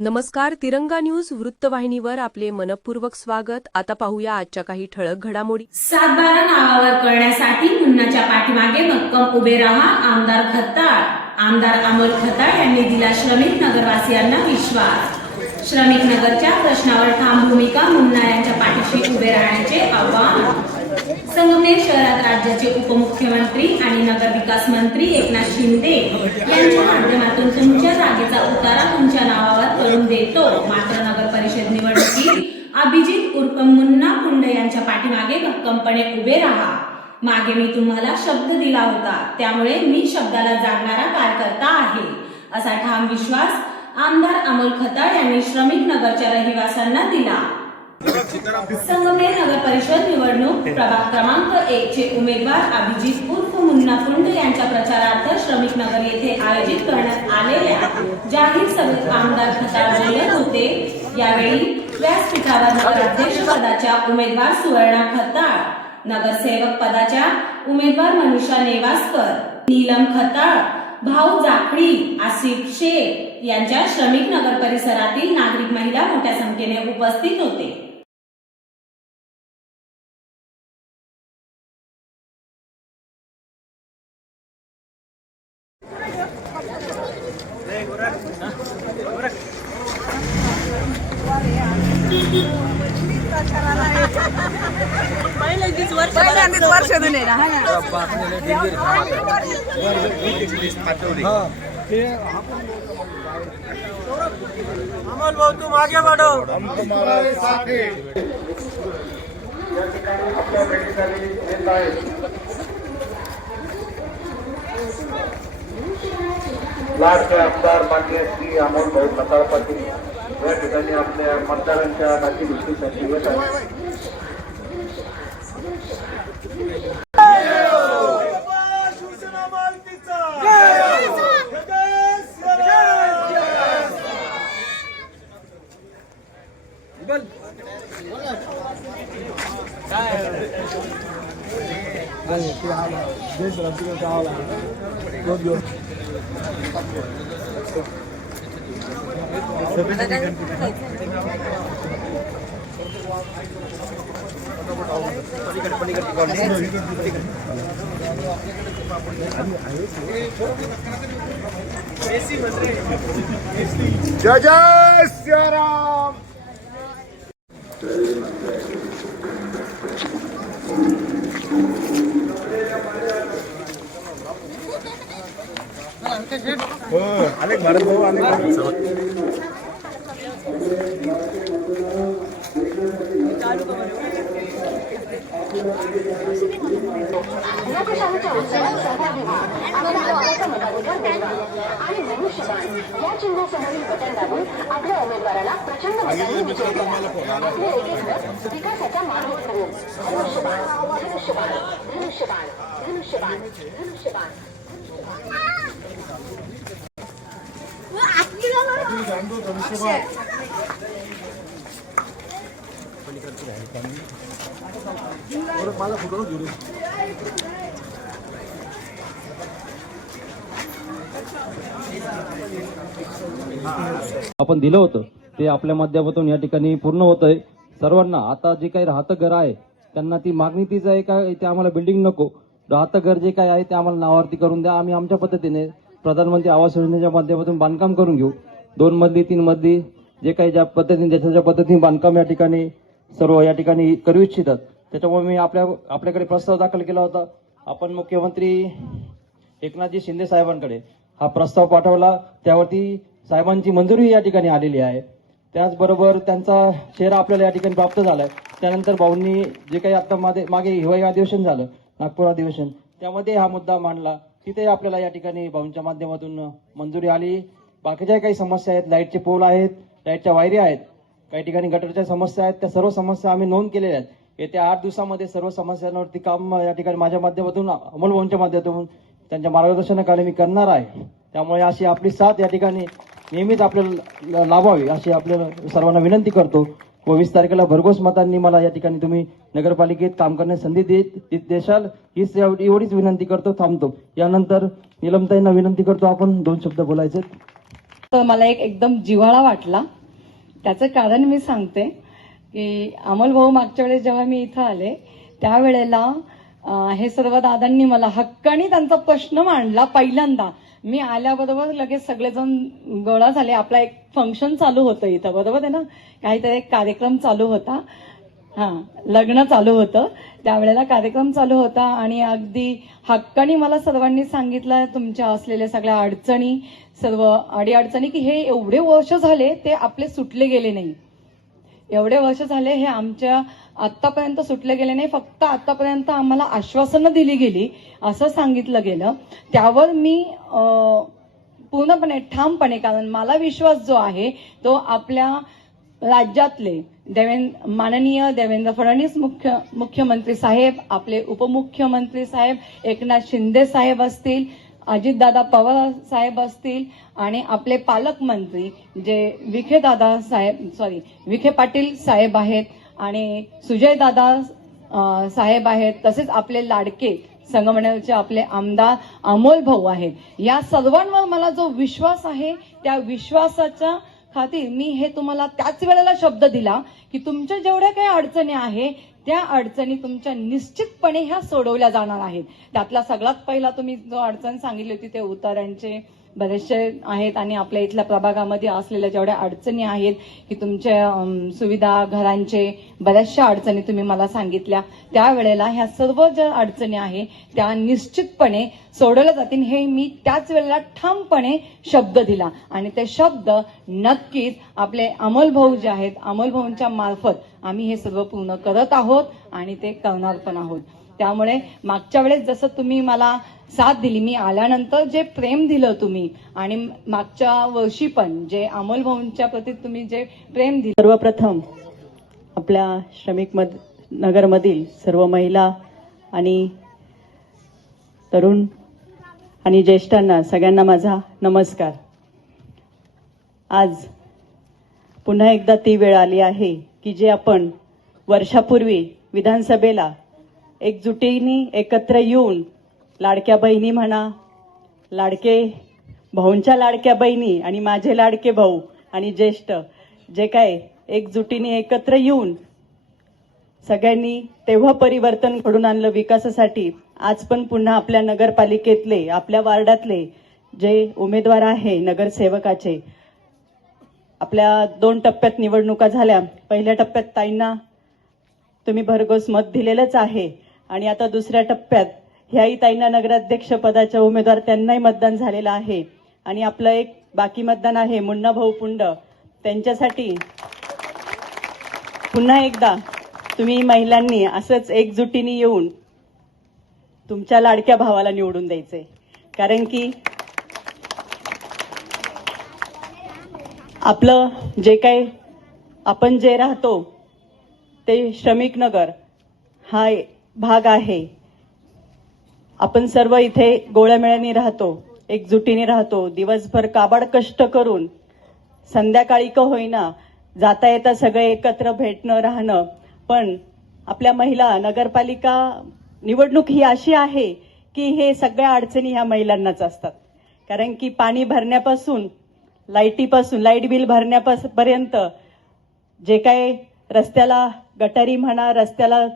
नमस्कार. तिरंगा न्यूज वृत्तवाहिनीवर आपले मनपूर्वक स्वागत. आता पाहूया आजच्या काही ठळक घडामोडी. 7/12 नावावर करण्यासाठी मुन्नाच्या पाठीमागे भक्कम उभे राहा. आमदार अमोल खताळ यांनी दिला श्रमिक नगरवासियांना विश्वास. श्रमिक नगरच्या प्रश्नावर ठाम भूमिका. मुन्ना यांच्या पाठीशी उभे राहण्याचे आवाहन. संगमनेर शहरात राज्याचे उपमुख्यमंत्री आणि नगरविकास मंत्री एकनाथ शिंदे यांच्या माध्यमातून तुमच्या जागेचा उतारा तुमच्या नावावर करून देतो. मात्र नगर परिषद निवडणुकीत अभिजित उर्फ मुन्ना पुंड यांच्या पाठीमागे भक्कमपणे उभे राहा. मागे मी तुम्हाला शब्द दिला होता, त्यामुळे मी शब्दाला जागणारा कार्यकर्ता आहे, असा ठाम विश्वास आमदार अमोल खताळ यांनी श्रमिक नगरच्या रहिवाशांना दिला. संगमनेर नगर परिषद निवडणूक प्रभाग क्रमांक 1 चे उमेदवार अभिजित उर्फ मुन्ना पुंड यांच्या प्रचारार्थ श्रमिक नगर येथे आयोजित करण्यात आलेल्या जाहीर सभेत आमदार खताळ बोलत होते. यावेळी व्यासपीठावर नगराध्यक्ष पदाच्या उमेदवार सुवर्णा खताळ, नगरसेवक पदाच्या उमेदवार मनीषा नेवासकर, नीलम खताळ, भाऊ जाखडी, आसिफ शेख यांच्या श्रमिक नगर परिसरातील नागरिक महिला मोठ्या संख्येने उपस्थित होते. अमोल भाऊ तुम आगे बढ़ो, हम तुम्हारे साथ हैं. लाडके आमदार माननीय श्री अमोल भाऊ खताळ पाटील या ठिकाणी आपल्या मतदारांच्या नातेवाईकांसाठी येत आहेत. जय जय श्रीराम. अनेक भारत भाऊ लोकशाहीच्या उत्सवात सहभागी व्हा. आपल्या नावाचा मताधिकार द्यावा आणि मनुष्यबाण या चिन्हासमोरील बटन दाबून आपल्या उमेदवाराला प्रचंड मतांनी विजयी करा. आपले एक मत विकासाचा मार्ग ठरवू. धनुष्यबाण, धनुष्यबाण, धनुष्यबाण, धनुष्यबाण, धनुष्यबाण. आपण दिलं होतं ते आपल्या माध्यमातून या ठिकाणी पूर्ण होतंय. सर्वांना आता जे काही राहतं घर आहे त्यांना ती मागणी तीच आहे का ते आम्हाला बिल्डिंग नको, राहतं घर जे काही आहे ते आम्हाला नावावरती करून द्या. आम्ही आमच्या पद्धतीने प्रधानमंत्री आवास योजनेच्या माध्यमातून बांधकाम करून घेऊ. 2 मजली 3 मजली जे काही ज्या पद्धतीने ज्याच्या पद्धतीने बांधकाम या ठिकाणी सर्व या ठिकाणी करू इच्छितात. त्याच्यामुळे मी आपल्याकडे प्रस्ताव दाखल केला होता. आपण मुख्यमंत्री एकनाथजी शिंदे साहेबांकडे हा प्रस्ताव पाठवला. त्यावरती साहेबांची मंजुरी या ठिकाणी आलेली आहे. त्याचबरोबर त्यांचा चेहरा आपल्याला या ठिकाणी प्राप्त झालाय. त्यानंतर भाऊंनी जे काही आता मागे हिवाळी अधिवेशन झालं, नागपूर अधिवेशन, त्यामध्ये हा मुद्दा मांडला. तिथे आपल्याला या ठिकाणी भाऊंच्या माध्यमातून मंजुरी आली. बाकीच्या काही समस्या आहेत, लाईटचे पोल आहेत, लाईटच्या वायरी आहेत, काही ठिकाणी गटरच्या समस्या आहेत, त्या सर्व समस्या आम्ही नोंद केलेल्या आहेत. येत्या 8 दिवसामध्ये सर्व समस्यांवरती काम या ठिकाणी माझ्या माध्यमातून, अमोल भाऊंच्या माध्यमातून, त्यांच्या मार्गदर्शनाखाली मी करणार आहे. त्यामुळे अशी आपली साथ या ठिकाणी नेहमीच आपल्याला लाभावी अशी आपल्याला सर्वांना विनंती करतो. व 20 तारखेला भरघोस मतांनी मला या ठिकाणी तुम्ही नगरपालिकेत काम करण्याची संधी देशाल हीच एवढीच विनंती करतो. थांबतो. यानंतर नीलमताईंना विनंती करतो आपण 2 शब्द बोलायचे. तर मला एकदम जिव्हाळा वाटला. त्याचं कारण मी सांगते की अमोल भाऊ मागच्या वेळेस जेव्हा मी इथं आले त्यावेळेला हे सर्व दादांनी मला हक्काने त्यांचा प्रश्न मांडला. पहिल्यांदा मी आल्याबरोबर लगेच सगळेजण गोळा झाले. आपला एक फंक्शन चालू होतं इथं, बरोबर आहे ना, काहीतरी एक कार्यक्रम चालू होता, लग्न चालू होतं, त्यावेळेला कार्यक्रम चालू होता आणि अगदी हक्काने मला सर्वांनी सांगितलं तुमच्या असलेल्या सगळ्या अडचणी, सर्व अडीअडचणी, की हे एवढे वर्ष झाले ते आपले सुटले गेले नाही. एवढे वर्ष झाले हे आमच्या आतापर्यंत सुटले गेले नाही, फक्त आतापर्यंत आम्हाला आश्वासनं दिली गेली असं सांगितलं गेलं. त्यावर मी पूर्णपणे ठामपणे, कारण मला विश्वास जो आहे तो आपल्या राज्यातले माननीय देवेंद्र फडणवीस मुख्यमंत्री साहेब, आपले उपमुख्यमंत्री साहेब एकनाथ शिंदे साहेब असतील, अजितदादा पवार साहेब असतील आणि आपले पालकमंत्री जे विखे पाटील साहेब आहेत आणि सुजयदादा साहेब आहेत, तसेच आपले लाडके संगमनेरचे आपले आमदार अमोल भाऊ आहेत. या सर्वांवर मला जो विश्वास आहे त्या विश्वासाच्या खातीर मी हे तुम्हाला त्याच वेळेला शब्द दिला की तुमच्या जेवढ्या काही अडचणी आहे त्या अडचणी तुमच्या निश्चितपणे ह्या सोडवल्या जाणार आहेत. त्यातला सगळ्यात पहिला तुम्ही जो अडचण सांगितली होती ते उतारांचे बरेचसे आहेत आणि आपल्या इथल्या प्रभागामध्ये असलेल्या जेवढ्या अडचणी आहेत की तुमच्या सुविधा घरांचे बऱ्याचशा अडचणी तुम्ही मला सांगितल्या, त्यावेळेला ह्या सर्व ज्या अडचणी आहेत त्या निश्चितपणे सोडवल्या जातील हे मी त्याच वेळेला ठामपणे शब्द दिला आणि ते शब्द नक्कीच आपले अमोल भाऊ जे आहेत, अमोल भाऊंच्या मार्फत आम्ही हे सर्व पूर्ण करत आहोत आणि ते करणार पण आहोत. त्यामुळे मागच्या वेळेस जसं तुम्ही मला साथ दिली, मी आल्यानंतर जे प्रेम दिलं तुम्ही आणि मागच्या वर्षी पण जे अमोल भाऊंच्या प्रती तुम्ही जे प्रेम दिलं, सर्वप्रथम आपल्या श्रमिक नगरमधील सर्व महिला आणि तरुण आणि ज्येष्ठांना सगळ्यांना माझा नमस्कार. आज पुन्हा एकदा ती वेळ आली आहे की जे आपण वर्षापूर्वी विधानसभेला एकजुटीने एकत्र येऊन लाडक्या बहिणी म्हणा, लाडके भाऊंच्या लाडक्या बहिणी आणि माझे लाडके भाऊ आणि ज्येष्ठ जे काय एकजुटीने एकत्र येऊन सगळ्यांनी तेव्हा परिवर्तन घडून आणलं विकासासाठी. आज पण पुन्हा आपल्या नगरपालिकेतले, आपल्या वार्डातले जे उमेदवार आहे नगरसेवकाचे, आपल्या 2 टप्प्यात निवडणुका झाल्या. पहिल्या टप्प्यात ताईंना तुम्ही भरघोस मत दिलेलंच आहे आणि आता दुसऱ्या टप्प्यात ह्याही ताईंना नगराध्यक्ष पदाच्या उमेदवार त्यांनाही मतदान झालेलं आहे आणि आपलं एक बाकी मतदान आहे मुन्ना भाऊ पुंड, त्यांच्यासाठी पुन्हा एकदा तुम्ही महिलांनी असंच एकजुटीने येऊन तुमच्या लाडक्या भावाला निवडून द्यायचे. कारण की आपलं जे काही आपण जे राहतो ते श्रमिक नगर हा भाग आहे. आपण सर्व इथे गोळ्यामेळ्याने राहतो, एकजुटीने राहतो, दिवसभर काबाड कष्ट करून संध्याकाळी का होईना जाता येता सगळे एकत्र भेटणं राहणं. पण आपल्या महिला नगरपालिका निवडणूक ही अशी आहे की हे सगळ्या अडचणी ह्या महिलांनाच असतात. कारण की पाणी भरण्यापासून लाईट बिल भरण्यापर्यंत जे काय रस्त्याला गटारी म्हणा, रस्त्याला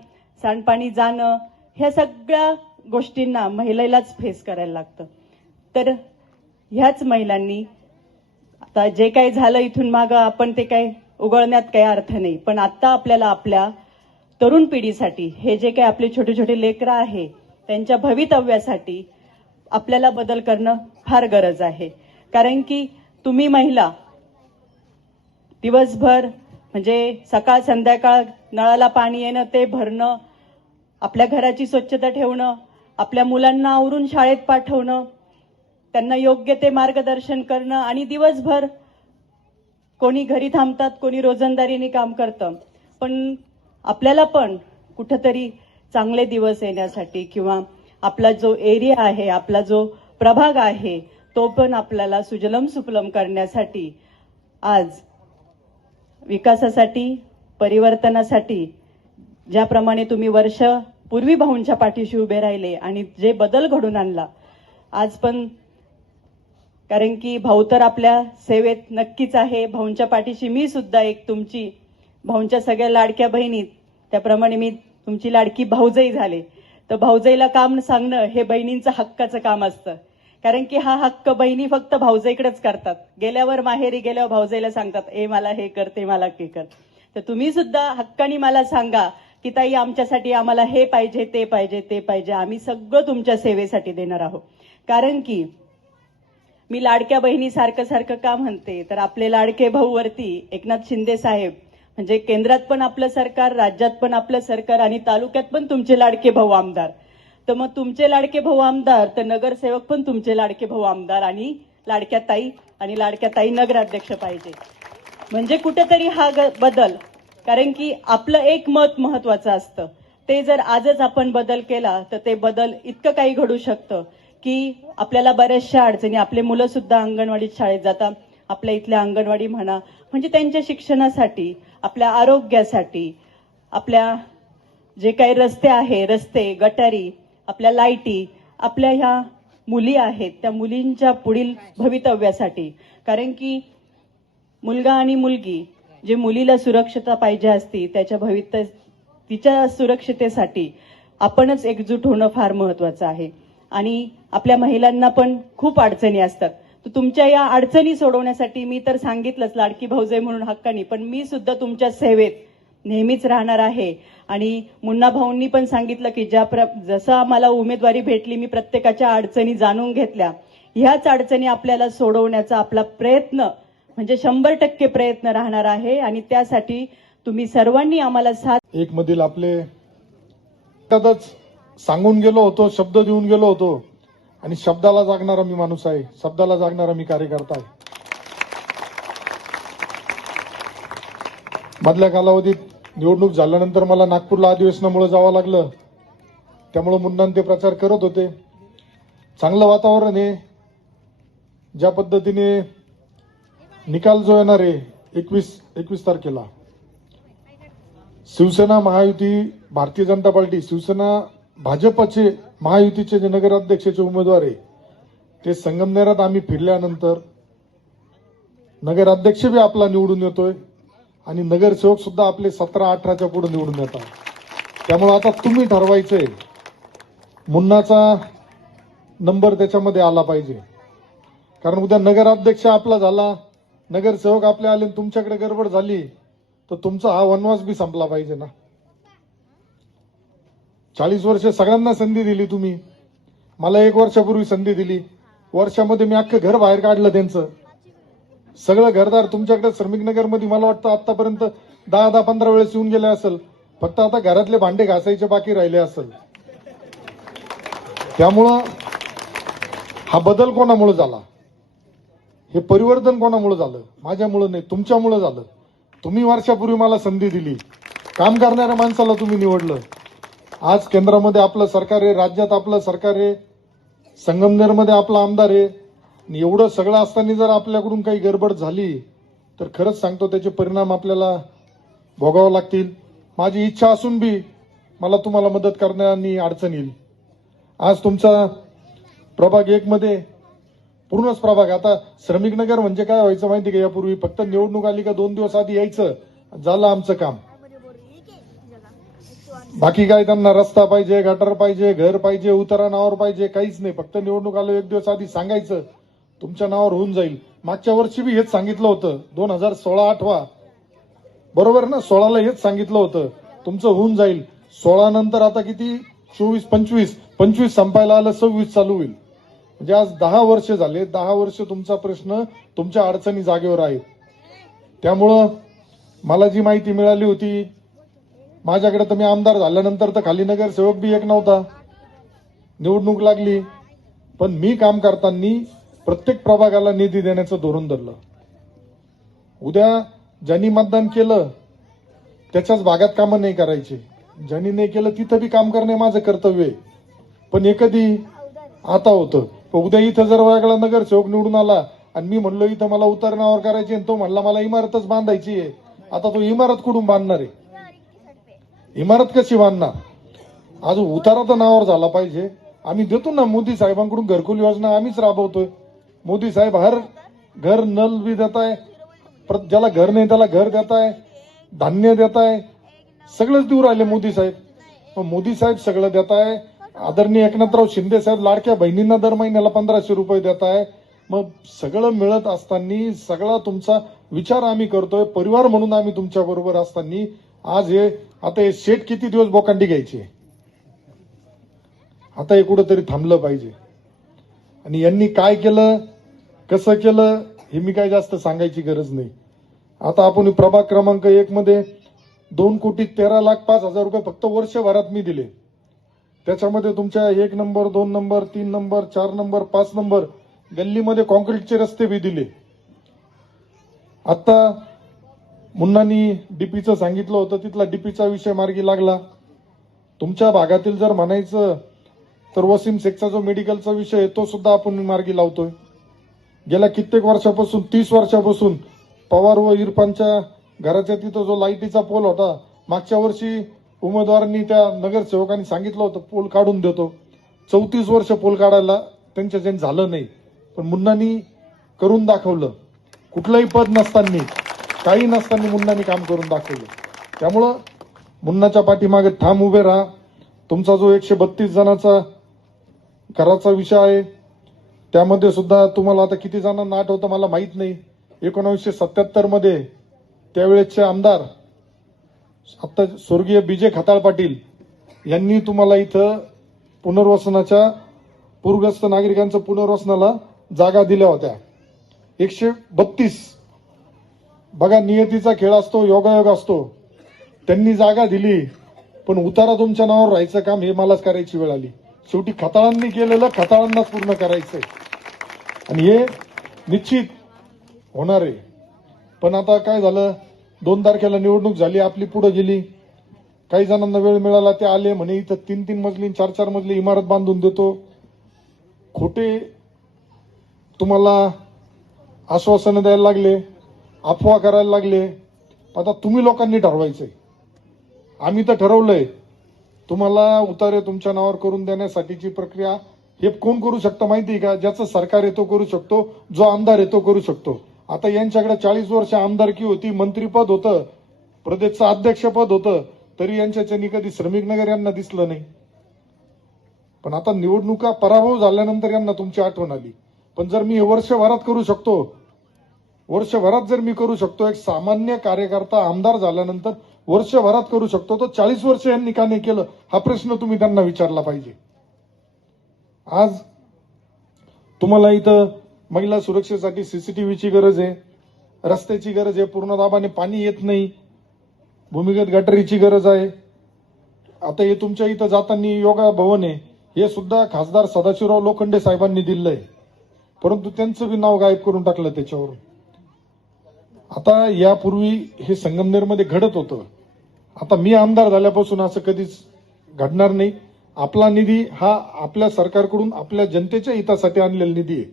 सांडपाणी जाणं, ह्या सगळ्या गोष्टींना महिलेलाच फेस करायला लागतं. तर ह्याच महिलांनी आता जे काही झालं इथून मागं आपण ते काही उघडण्यात काही अर्थ नाही, पण आता आपल्याला आपल्या तरुण पिढीसाठी हे जे काही आपले छोटे छोटे लेकरं आहे त्यांच्या भवितव्यासाठी आपल्याला बदल करणं फार गरज आहे. कारण की तुम्ही महिला दिवसभर म्हणजे सकाळ संध्याकाळ नळाला पाणी येणं ते भरणं, आपल्या घराची स्वच्छता ठेवणं, आपल्या मुलांना आवरून शाळेत पाठवणं, त्यांना योग्य ते मार्गदर्शन करणं आणि दिवसभर कोणी घरी थांबतात, कोणी रोजंदारीने काम करतं. पण आपल्याला पण कुठंतरी चांगले दिवस येण्यासाठी किंवा आपला जो एरिया आहे, आपला जो प्रभाग आहे तो पण आपल्याला सुजलम सुफलम करण्यासाठी आज विकासासाठी, परिवर्तनासाठी ज्याप्रमाणे तुम्ही वर्ष पूर्वी भाऊंच्या पाठीशी उभे राहिले आणि जे बदल घडून आणला, आज पण कारण की भाऊ तर आपल्या सेवेत नक्कीच आहे. भाऊंच्या पाठीशी मी सुद्धा एक तुमची भाऊंच्या सगळ्या लाडक्या बहिणी, त्याप्रमाणे मी तुमची लाडकी भाऊजाई झाले. तर भाऊजाईला काम सांगणं हे बहिणींचं हक्काचं काम असतं. कारण की हा हक्क बहिणी फक्त भाऊजाईकडेच करतात. गेल्यावर माहेरी गेल्यावर भाऊजाईला सांगतात, ए मला हे कर, ते मला हे कर. तर तुम्ही सुद्धा हक्काने मला सांगा की ताई आमच्यासाठी आम्हाला हे पाहिजे, ते पाहिजे, ते पाहिजे. आम्ही सगळं तुमच्या सेवेसाठी देणार आहोत. कारण की मी लाडक्या बहिणी सारखं सारखं का म्हणते, तर आपले लाडके भाऊ वरती एकनाथ शिंदे साहेब, म्हणजे केंद्रात पण आपलं सरकार, राज्यात पण आपलं सरकार आणि तालुक्यात पण तुमचे लाडके भाऊ आमदार. तर मग तुमचे लाडके भाऊ आमदार तर नगरसेवक पण तुमचे लाडके भाऊ आमदार आणि लाडक्या ताई नगराध्यक्ष पाहिजे. म्हणजे कुठेतरी हा बदल, कारण की आपलं एक मत महत्वाचं असतं. ते जर आजच आपण बदल केला तर ते बदल इतकं काही घडू शकतं की आपल्याला बऱ्याचशा अडचणी, आपले मुलं सुद्धा अंगणवाडीत शाळेत जातात. आपल्या इथल्या अंगणवाडी म्हणा, म्हणजे त्यांच्या शिक्षणासाठी, आपल्या आरोग्यासाठी, आपल्या जे काही रस्ते आहे, रस्ते, गटारी, आपल्या लाईटी, आपल्या ह्या मुली आहेत त्या मुलींच्या पुढील भवितव्यासाठी. कारण की मुलगा आणि मुलगी, जे मुलीला सुरक्षता पाहिजे असती त्याच्या तिच्या सुरक्षतेसाठी आपणच एकजूट होणं फार महत्वाचं आहे. आणि आपल्या महिलांना पण खूप अडचणी असतात. तर तुमच्या या अडचणी सोडवण्यासाठी मी तर सांगितलंच लाडकी भाऊजाई म्हणून हक्कानी, पण मी सुद्धा तुमच्या सेवेत नेहमीच राहणार आहे. आणि मुन्ना भाऊंनी पण सांगितलं की जसं आम्हाला उमेदवारी भेटली, मी प्रत्येकाच्या अडचणी जाणून घेतल्या. ह्याच अडचणी आपल्याला सोडवण्याचा आपला प्रयत्न म्हणजे 100% प्रयत्न राहणार आहे. आणि त्यासाठी तुम्ही सर्वांनी आम्हाला साथ. एक मधील आपले त्यातच सांगून गेलो होतो, शब्द देऊन गेलो होतो आणि शब्दाला जागणारा मी माणूस आहे, शब्दाला जागणारा मी कार्यकर्ता आहे. मधल्या कालावधीत निवडणूक झाल्यानंतर मला नागपूरला अधिवेशनामुळे जावं लागलं. त्यामुळे मुन्ना ते प्रचार करत होते. चांगलं वातावरण आहे. ज्या पद्धतीने निकाल जो येणार आहे 21 तारखेला, शिवसेना महायुती, भारतीय जनता पार्टी, शिवसेना भाजपचे महायुतीचे जे नगराध्यक्षाचे उमेदवार आहे ते संगमनेरात आम्ही फिरल्यानंतर नगराध्यक्ष बी आपला निवडून येतोय आणि नगरसेवक सुद्धा आपले 17-18च्या पुढे निवडून येतात. त्यामुळे आता तुम्ही ठरवायचंय, मुन्नाचा नंबर त्याच्यामध्ये आला पाहिजे. कारण उद्या नगराध्यक्ष आपला झाला, नगरसेवक आपले आले, तुमच्याकडे गडबड झाली तर तुमचा हा वनवास बी संपला पाहिजे ना. 40 वर्ष सगळ्यांना संधी दिली तुम्ही. मला 1 वर्षापूर्वी संधी दिली. वर्षामध्ये मी अख्खं घर बाहेर काढलं त्यांचं. सगळं घरदार तुमच्याकडे श्रमिक नगरमध्ये मला वाटतं आतापर्यंत 10-15 वेळेस येऊन गेले असेल. फक्त आता घरातले भांडे घासायचे बाकी राहिले असेल. त्यामुळं हा बदल कोणामुळे झाला, हे परिवर्तन कोणामुळे झालं? माझ्यामुळे नाही, तुमच्यामुळे झालं. तुम्ही वर्षापूर्वी मला संधी दिली. काम करणाऱ्या माणसाला तुम्ही निवडलं. आज केंद्रामध्ये आपलं सरकार आहे, राज्यात आपलं सरकार आहे, संगमनेरमध्ये आपला आमदार आहे. एवढं सगळं असताना जर आपल्याकडून काही गडबड झाली तर खरंच सांगतो त्याचे परिणाम आपल्याला भोगावे लागतील. माझी इच्छा असून बी मला तुम्हाला मदत करण्यानी अडचण येईल. आज तुमचा प्रभाग 1 मध्ये पूर्णच प्रभाग, आता श्रमिक नगर म्हणजे काय व्हायचं माहिती का, यापूर्वी फक्त निवडणूक आली का 2 दिवस आधी यायचं, झालं आमचं काम. बाकी काय त्यांना रस्ता पाहिजे, गटर पाहिजे, घर पाहिजे, उतारा नावावर पाहिजे, काहीच नाही. फक्त निवडणूक आलं 1 दिवस आधी सांगायचं तुमच्या नावावर होऊन जाईल. मागच्या वर्षी बी हेच सांगितलं होतं, 2016 आठवा बरोबर ना, 16ला हेच सांगितलं होतं तुमचं होऊन जाईल. 16 नंतर आता किती, 24, 25 संपायला आलं, 26 चालू होईल. म्हणजे आज 10 वर्ष झाले. 10 वर्ष तुमचा प्रश्न, तुमच्या अडचणी जागेवर आहेत. त्यामुळं मला जी माहिती मिळाली होती माझ्याकडे, तर मी आमदार झाल्यानंतर तर खाली नगरसेवक बी एक नव्हता. निवडणूक लागली, पण मी काम करताना प्रत्येक प्रभागाला निधी देण्याचं धोरण धरलं. उद्या ज्यांनी मतदान केलं त्याच्याच भागात कामं नाही करायची, ज्यांनी नाही केलं तिथं बी काम करणे माझं कर्तव्य आहे. पण हे कधी आता होतं, उद्या इथं जर वेगळा नगरसेवक निवडून आला आणि मी म्हणलो इथं मला उतरणावर करायची आणि तो म्हणला मला इमारतच बांधायची आहे, आता तो इमारत कुठून बांधणार आहे? इमारत कशी बांधणार? आज उतारा तर नावावर झाला पाहिजे. आम्ही देतो ना, मोदी साहेबांकडून घरकुल योजना आम्हीच राबवतोय. मोदी साहेब हर घर नल भी देत आहे, ज्याला घर नाही त्याला घर देत आहे, धान्य देत आहे, सगळंच देऊ राहिले मोदी साहेब. मग मोदी साहेब सगळं देत आहे. आदरणीय एकनाथराव शिंदे साहेब लाडक्या बहिणींना दर महिन्याला 1500 रुपये देत आहे. मग सगळं मिळत असताना सगळा तुमचा विचार आम्ही करतोय, परिवार म्हणून आम्ही तुमच्या बरोबर असताना आज आता हे शेट किती दिवस बोकांडी घ्यायची, आता हे कुठंतरी थांबलं पाहिजे. आणि यांनी काय केलं कसं केलं हे मी काय जास्त सांगायची गरज नाही. आता आपण प्रभाग क्रमांक 1 मध्ये 2,13,05,000 रुपये फक्त वर्षभरात मी दिले. त्याच्यामध्ये तुमच्या 1 number 2 number 3 number 4 number 5 number गल्लीमध्ये कॉन्क्रीटचे रस्ते बी दिले. आता मुन्नानी डीपीचं सांगितलं होतं, तिथला डीपीचा विषय मार्गी लागला. तुमच्या भागातील जर म्हणायचं तर वसीम शेखचा जो मेडिकलचा विषय आहे तो सुद्धा आपण मार्गी लावतोय. गेल्या कित्येक वर्षापासून 30 वर्षापासून पवार व इरफानच्या घराच्या तिथं जो लाईटीचा पोल होता, मागच्या वर्षी उमेदवारांनी त्या नगरसेवकांनी सांगितलं होतं पोल काढून देतो. 34 वर्ष पोल काढायला त्यांच्याच्याने झालं नाही. पण मुन्नानी करून दाखवलं. कुठलंही पद नसताना, काही नसताना मुन्नानी काम करून दाखवलं. त्यामुळं मुन्नाच्या पाठीमागे ठाम उभे राहा. तुमचा जो 132 जणांचा घराचा विषय आहे त्यामध्ये सुद्धा तुम्हाला आता किती जणांना आठवतं मला माहित नाही. 1977 मध्ये त्यावेळेचे आमदार आता स्वर्गीय बीजे खताळ पाटील यांनी तुम्हाला इथं पुनर्वसनाच्या पूरग्रस्त नागरिकांचं पुनर्वसनाला जागा दिल्या होत्या. 132. बघा, नियतीचा खेळ असतो, योगायोग असतो. त्यांनी जागा दिली पण उतारा तुमच्या नावावर राहायचं काम हे मलाच करायची वेळ आली. शेवटी खताळांनी केलेलं खताळांनाच पूर्ण करायचंय आणि हे निश्चित होणार आहे. पण आता काय झालं, 2 तारखेला निवडणूक झाली, आपली पुढे गेली. काही जणांना वेळ मिळाला ते आले म्हणे इथं 3-3 मजली 4-4 मजली इमारत बांधून देतो. खोटे तुम्हाला आश्वासनं द्यायला लागले, अफवा करायला लागले. आता तुम्ही लोकांनी ठरवायचंय. आम्ही तर ठरवलंय तुम्हाला उतारे तुमच्या नावावर करून देण्यासाठीची प्रक्रिया हे कोण करू शकतं माहिती आहे का? ज्याचं सरकार आहे तो करू शकतो, जो आमदार आहे तो करू शकतो. आता यांच्याकडे 40 वर्ष आमदारकी होती, मंत्रीपद होतं, प्रदेशचं अध्यक्षपद होतं, तरी यांच्याच्यानी कधी श्रमिक नगर यांना दिसलं नाही. पण आता निवडणुका पराभव झाल्यानंतर यांना तुमची आठवण आली. पण जर मी वर्षभरात करू शकतो, वर्षभरात जर मी करू शकतो, एक सामान्य कार्यकर्ता आमदार झाल्यानंतर वर्षभरात करू शकतो, तर 40 वर्ष यांनी का नाही केलं हा प्रश्न तुम्ही त्यांना विचारला पाहिजे. आज तुम्हाला इथं महिला सुरक्षेसाठी सीसीटीव्हीची गरज आहे, रस्त्याची गरज आहे, पूर्ण दाबाने पाणी येत नाही, भूमिगत गटारीची गरज आहे. आता हे तुमच्या इथं जाताना योगा भवन आहे, हे सुद्धा खासदार सदाशिवराव लोखंडे साहेबांनी दिलंय, परंतु त्यांचं बी नाव गायब करून टाकलं त्याच्यावरून. आता यापूर्वी हे संगमनेरमध्ये घडत होतं. आता मी आमदार झाल्यापासून असं कधीच घडणार नाही. आपला निधी हा आपल्या सरकारकडून आपल्या जनतेच्या हितासाठी आणलेला निधी आहे.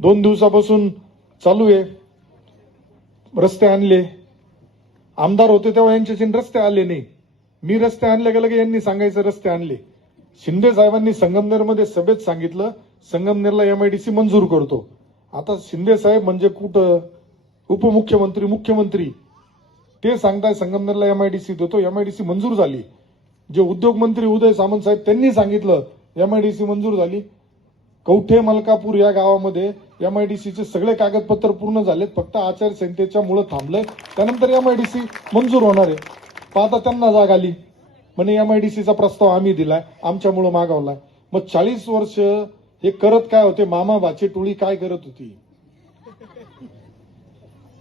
2 दिवसापासून चालू आहे. रस्ते आणले, आमदार होते तेव्हा यांच्याचे रस्ते आले नाही. मी रस्ते आणले गेले की यांनी सांगायचं रस्ते आणले. शिंदे साहेबांनी संगमनेरमध्ये सभेत सांगितलं संगमनेरला एमआयडीसी मंजूर करतो. आता शिंदे साहेब म्हणजे कुठं उपमुख्यमंत्री, मुख्यमंत्री, ते सांगताय संगमनेरला एमआयडीसी देतो. एमआयडीसी मंजूर झाली. जे उद्योग मंत्री उदय सामंत साहेब त्यांनी सांगितलं एमआयडीसी मंजूर झाली. कवठे मलकापूर या गावामध्ये एमआयडीसीचे सगळे कागदपत्र पूर्ण झालेत, फक्त आचारसंहितेच्या मुळे थांबलंय. त्यानंतर एमआयडीसी मंजूर होणार आहे. पण आता त्यांना जाग आली म्हणे एमआयडीसीचा प्रस्ताव आम्ही दिलाय, आमच्यामुळे मागवलाय. मग 40 वर्ष हे करत काय होते, मामा भाची टोळी काय करत होती.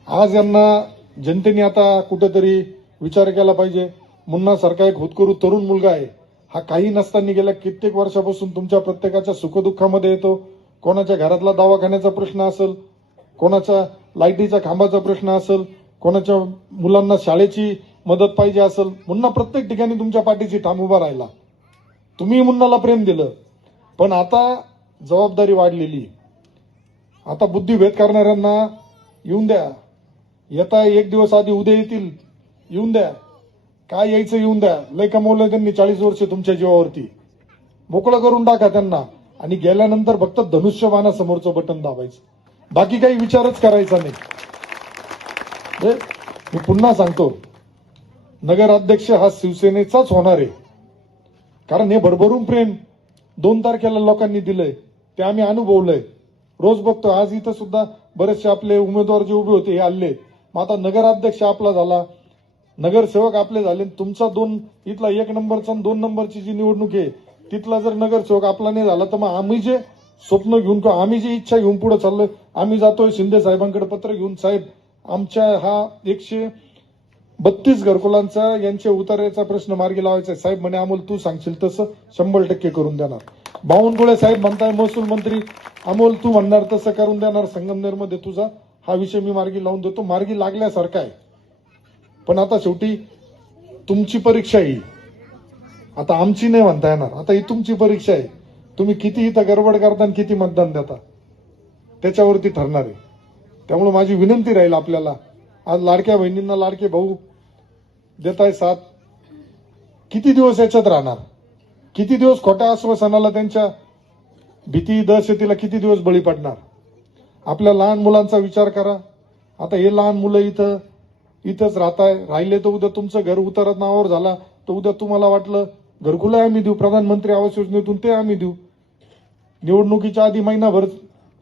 आज यांना जनतेने आता कुठेतरी विचार केला पाहिजे. मुन्ना सारखा एक होतकरू तरुण मुलगा आहे, हा काही नसताना गेल्या कित्येक वर्षापासून तुमच्या प्रत्येकाच्या सुखदुःखामध्ये येतो. कोणाच्या घरातला दवाखान्याचा प्रश्न असेल, कोणाच्या लाईटीच्या खांबाचा प्रश्न असेल, कोणाच्या मुलांना शाळेची मदत पाहिजे असेल, मुन्ना प्रत्येक ठिकाणी तुमच्या पाठीशी ठाम उभा राहिला. तुम्ही मुन्नाला प्रेम दिलं. पण आता जबाबदारी वाढलेली. आता बुद्धिभेद करणाऱ्यांना येऊन द्या. येता 1 दिवस आधी उद्या येतील, येऊन द्या. काय यायचं येऊन द्या. लय कमवलं त्यांनी 40 वर्ष तुमच्या जीवावरती. मोकळं करून टाका त्यांना. आणि गेल्यानंतर फक्त धनुष्यबाणासमोरचं बटन दाबायचं, बाकी काही विचारच करायचा नाही. मी पुन्हा सांगतो, नगराध्यक्ष हा शिवसेनेचाच होणार आहे. कारण हे भरभरून प्रेम 2 तारखेला लोकांनी दिलंय, ते आम्ही अनुभवलंय, रोज बघतो. आज इथं सुद्धा बरेचसे आपले उमेदवार जे उभे होते हे आले. मग आता नगराध्यक्ष आपला झाला, नगरसेवक आपले झाले, तुमचा इथला 1 नंबरचा आणि 2 नंबरची जी निवडणूक आहे तिथला जर नगरसेवक आपला नाही झाला तर मग आम्ही जे स्वप्न घेऊन किंवा आम्ही जी इच्छा घेऊन पुढे चाललोय, आम्ही जातोय शिंदे साहेबांकडे पत्र घेऊन, साहेब आमच्या हा 132 घरकुलांचा यांच्या उतार्याचा प्रश्न मार्गी लावायचा आहे. साहेब म्हणे अमोल तू सांगशील तसं 100% करून देणार. बावनकुळे साहेब म्हणताय महसूल मंत्री, अमोल तू म्हणणार तसं करून देणार. संगमनेरमध्ये तुझा हा विषय मी मार्गी लावून देतो. मार्गी लागल्यासारखा आहे. पण आता शेवटी तुमची परीक्षा ही, आता आमची नाही म्हणता येणार, आता ही तुमची परीक्षा आहे. तुम्ही किती इथं गडबड करता आणि किती मतदान देता त्याच्यावरती ठरणार आहे. त्यामुळे माझी विनंती राहील आपल्याला, आज लाडक्या बहिणींना लाडके भाऊ देताय साथ, किती दिवस याच्यात राहणार, किती दिवस खोट्या आश्वासनाला त्यांच्या भीती दहशतीला किती दिवस बळी पडणार. आपल्या लहान मुलांचा विचार करा. आता हे लहान मुलं इथंच राहिले तर उद्या तुमचं घर उतारत नावावर झाला तर उद्या तुम्हाला वाटलं घरकुलं आम्ही देऊ, प्रधानमंत्री आवास योजनेतून ते आम्ही देऊ. निवडणुकीच्या आधी महिनाभर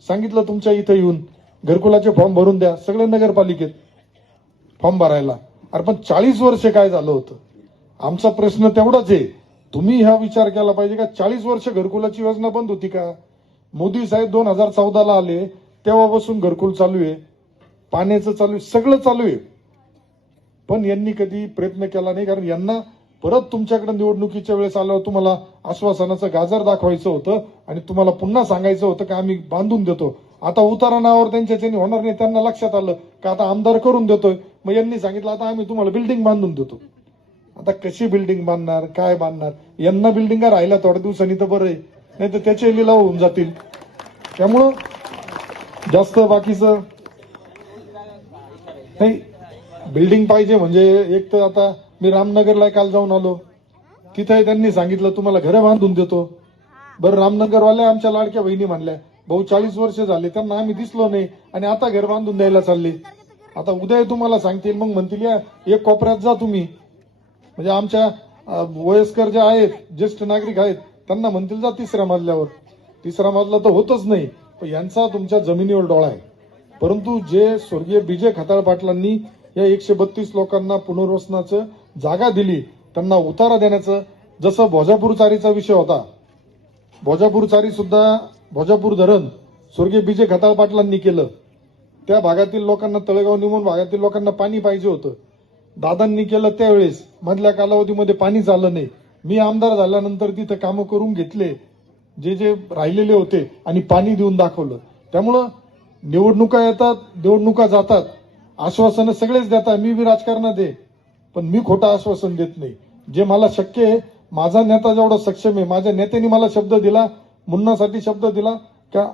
सांगितलं तुमच्या इथं येऊन घरकुलाचे फॉर्म भरून द्या, सगळे नगरपालिकेत फॉर्म भरायला. अरे पण 40 वर्ष काय झालं होतं. आमचा प्रश्न तेवढाच आहे, तुम्ही हा विचार केला पाहिजे का 40 वर्ष घरकुलाची योजना बंद होती का. मोदी साहेब 2014ला आले तेव्हापासून घरकुल चालू आहे, पाण्याचं चालू आहे, सगळं चालू आहे. पण यांनी कधी प्रयत्न केला नाही. कारण यांना परत तुमच्याकडे निवडणुकीच्या वेळेस आल्यावर तुम्हाला आश्वासनाचं गाजर दाखवायचं होतं आणि तुम्हाला पुन्हा सांगायचं होतं की आम्ही बांधून देतो. आता उतारा नावावर त्यांच्याच्याने होणार नाही. त्यांना लक्षात आलं का आता आमदार करून देतोय, मग यांनी सांगितलं आता आम्ही तुम्हाला बिल्डिंग बांधून देतो. आता कशी बिल्डिंग बांधणार, काय बांधणार. यांना बिल्डिंगा राहिल्या थोड्या दिवसांनी तर बरं आहे, नाही तर त्याचे लिलाव होऊन जातील. त्यामुळं जास्त बाकीचं नाही. बिल्डिंग पाहिजे म्हणजे एक तर आता मी रामनगरला काल जाऊन आलो, तिथे त्यांनी सांगितलं तुम्हाला घरं बांधून देतो. बरं रामनगरवाल्या आमच्या लाडक्या बहिणी म्हणल्या भाऊ 40 वर्ष झाले त्यांना आम्ही दिसलो नाही आणि आता घर बांधून द्यायला चालले. आता उद्या तुम्हाला सांगतील, मग म्हणतील या एक कोपऱ्यात जा तुम्ही. म्हणजे आमच्या वयस्कर जे आहेत, ज्येष्ठ नागरिक आहेत, त्यांना म्हणतील जा 3ऱ्या मजल्यावर. 3रा मजला तर होतच नाही. पण यांचा तुमच्या जमिनीवर डोळा आहे. परंतु जे स्वर्गीय बीजे खताळ पाटलांनी या 132 लोकांना पुनर्वसनाचं जागा दिली, त्यांना उतारा देण्याचं, जसं भोजापूर चारीचा विषय होता, भोजापूर चारी सुद्धा भोजापूर धरण स्वर्गीय बीजे खताळ पाटलांनी केलं. त्या भागातील लोकांना, तळेगाव निमोन भागातील लोकांना पाणी पाहिजे होतं. दादांनी केलं त्यावेळेस, मधल्या कालावधीमध्ये पाणीच आलं नाही. मी आमदार झाल्यानंतर तिथं कामं करून घेतले जे राहिलेले होते आणि पाणी देऊन दाखवलं. त्यामुळं निवडणुका येतात, निवडणुका जातात, आश्वासनं सगळेच देतात. मी बी राजकारणात आहे, पण मी खोटं आश्वासन देत नाही. जे मला शक्य आहे, माझा नेता जेवढा सक्षम आहे, माझ्या नेत्याने मला शब्द दिला, मुन्नासाठी शब्द दिला का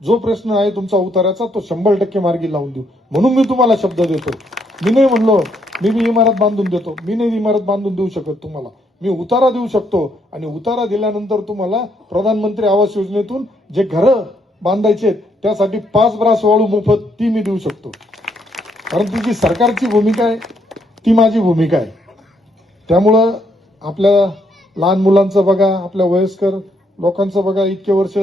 जो प्रश्न आहे तुमचा उताराचा तो 100% मार्गी लावून देऊ, म्हणून मी तुम्हाला शब्द देतो. मी नाही म्हणलो मी बी इमारत बांधून देतो, मी नाही इमारत बांधून देऊ शकत तुम्हाला. मी उतारा देऊ शकतो आणि उतारा दिल्यानंतर तुम्हाला प्रधानमंत्री आवास योजनेतून जे घरं बांधायचे त्यासाठी 5 ब्रास वाळू मोफत ती मी देऊ शकतो. कारण ती जी सरकारची भूमिका आहे ती माझी भूमिका आहे. त्यामुळं आपल्या लहान मुलांचं बघा, आपल्या वयस्कर लोकांचं बघा. इतके वर्ष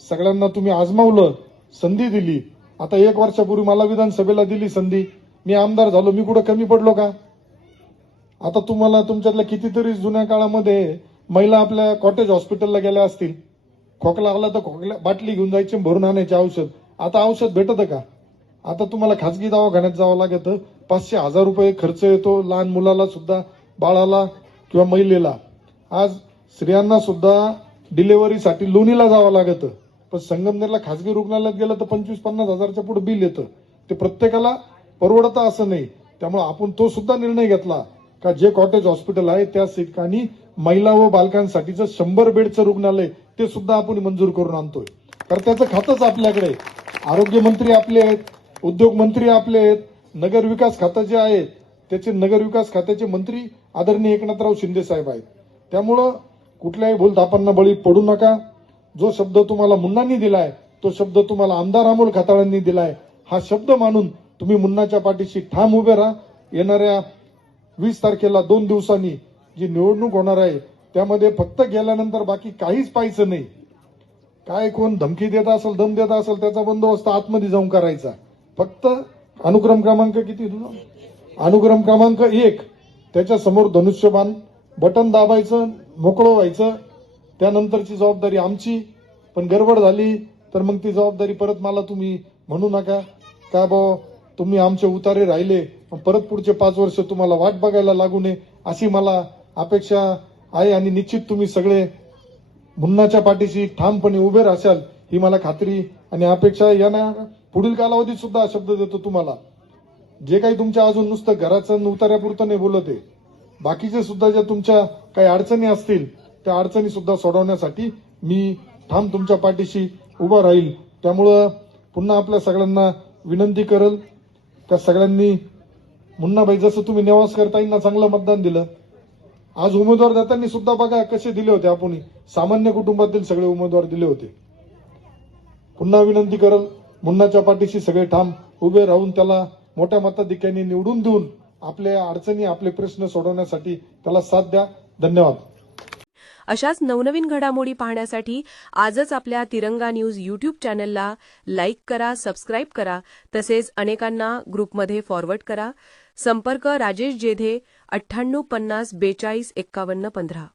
सगळ्यांना तुम्ही आजमावलं, संधी दिली. आता 1 वर्षापूर्वी मला विधानसभेला दिली संधी, मी आमदार झालो, मी कुठं कमी पडलो का. आता तुम्हाला तुमच्यातल्या कितीतरी जुन्या काळामध्ये महिला आपल्या कॉटेज हॉस्पिटलला गेल्या असतील, खोकला आला तर खोकल्या बाटली घेऊन जायची, भरून आणायचे औषध. आता औषध भेटतं का. आता तुम्हाला खासगी दवाखान्यात जावं लागतं, 500-1000 रुपये खर्च येतो लहान मुलाला सुद्धा, बाळाला किंवा महिलेला. आज स्त्रियांना सुद्धा डिलेव्हरीसाठी लोणीला जावं लागतं. पण संगमनेरला खासगी रुग्णालयात गेलं तर 25-50 हजारच्या पुढे बिल येतं. ते प्रत्येकाला परवडतं असं नाही. त्यामुळे आपण तो सुद्धा निर्णय घेतला का जे कॉटेज हॉस्पिटल आहे त्या ठिकाणी महिला व बालकांसाठीचं 100 बेडचं रुग्णालय ते सुद्धा आपण मंजूर करून आणतोय. कारण त्याचं खातंच आपल्याकडे. आरोग्यमंत्री आपले आहेत, उद्योग मंत्री आपले आहेत, नगर विकास खातं जे आहे त्याचे नगर विकास खात्याचे मंत्री आदरणीय एकनाथराव शिंदे साहेब आहेत. त्यामुळं कुठल्याही भूलथापांना बळी पडू नका. जो शब्द तुम्हाला मुन्नांनी दिलाय, तो शब्द तुम्हाला आमदार अमोल खताळांनी दिलाय, हा शब्द मानून तुम्ही मुन्नाच्या पाठीशी ठाम उभे राहा. येणाऱ्या 20 तारखेला 2 दिवसांनी जी निवडणूक होणार आहे त्यामध्ये फक्त गेल्यानंतर बाकी काहीच पाहायचं नाही. काय कोण धमकी देत असेल, दम देत असेल, त्याचा बंदोबस्त आतमध्ये जाऊन करायचा. फक्त अनुक्रम क्रमांक किती तुझा? अनुक्रम क्रमांक 1, त्याच्या समोर धनुष्यबाण बटन दाबायचं, मोकळं व्हायचं. त्यानंतरची जबाबदारी आमची. पण गडबड झाली तर मग ती जबाबदारी परत मला तुम्ही म्हणू नका का भाऊ तुम्ही आमचे उतारे राहिले, परत पुढचे 5 वर्ष तुम्हाला वाट बघायला लागू नये अशी मला अपेक्षा आहे. आणि निश्चित तुम्ही सगळे मुन्नाच्या पाठीशी ठामपणे उभे राहाल ही मला खात्री आणि अपेक्षा आहे. यांना पुढील कालावधीत सुद्धा शब्द देतो तुम्हाला, जे काही तुमच्या अजून नुसतं घराचं उतार्यापुरतं नाही बोलत आहे, बाकीचे सुद्धा ज्या तुमच्या काही अडचणी असतील त्या अडचणी सुद्धा सोडवण्यासाठी मी ठाम तुमच्या पाठीशी उभा राहील. त्यामुळं पुन्हा आपल्या सगळ्यांना विनंती करेल त्या सगळ्यांनी मुन्नाबाई जसं तुम्ही नेवासकर ताईंना चांगलं मतदान दिलं, आज उमेदवार देताना सुद्धा बघा कसे दिले होते. आपण सामान्य कुटुंबातील सगळे उमेदवार दिले होते. पुन्हा विनंती करेल मुन्नाच्या पाठीशी सगळे ठाम उभे राहून त्याला मोठ्या मताधिक्याने निवडून देऊन आपल्या अडचणी आपले प्रश्न सोडवण्यासाठी त्याला साथ द्या. धन्यवाद. अशाच नवनवीन घडामोडी पाहण्यासाठी आजच आपल्या तिरंगा न्यूज यूट्यूब चॅनलला लाईक करा, सबस्क्राईब करा, तसेच अनेकांना ग्रुपमध्ये फॉरवर्ड करा. संपर्क राजेश जेधे 98 50 42 51 15.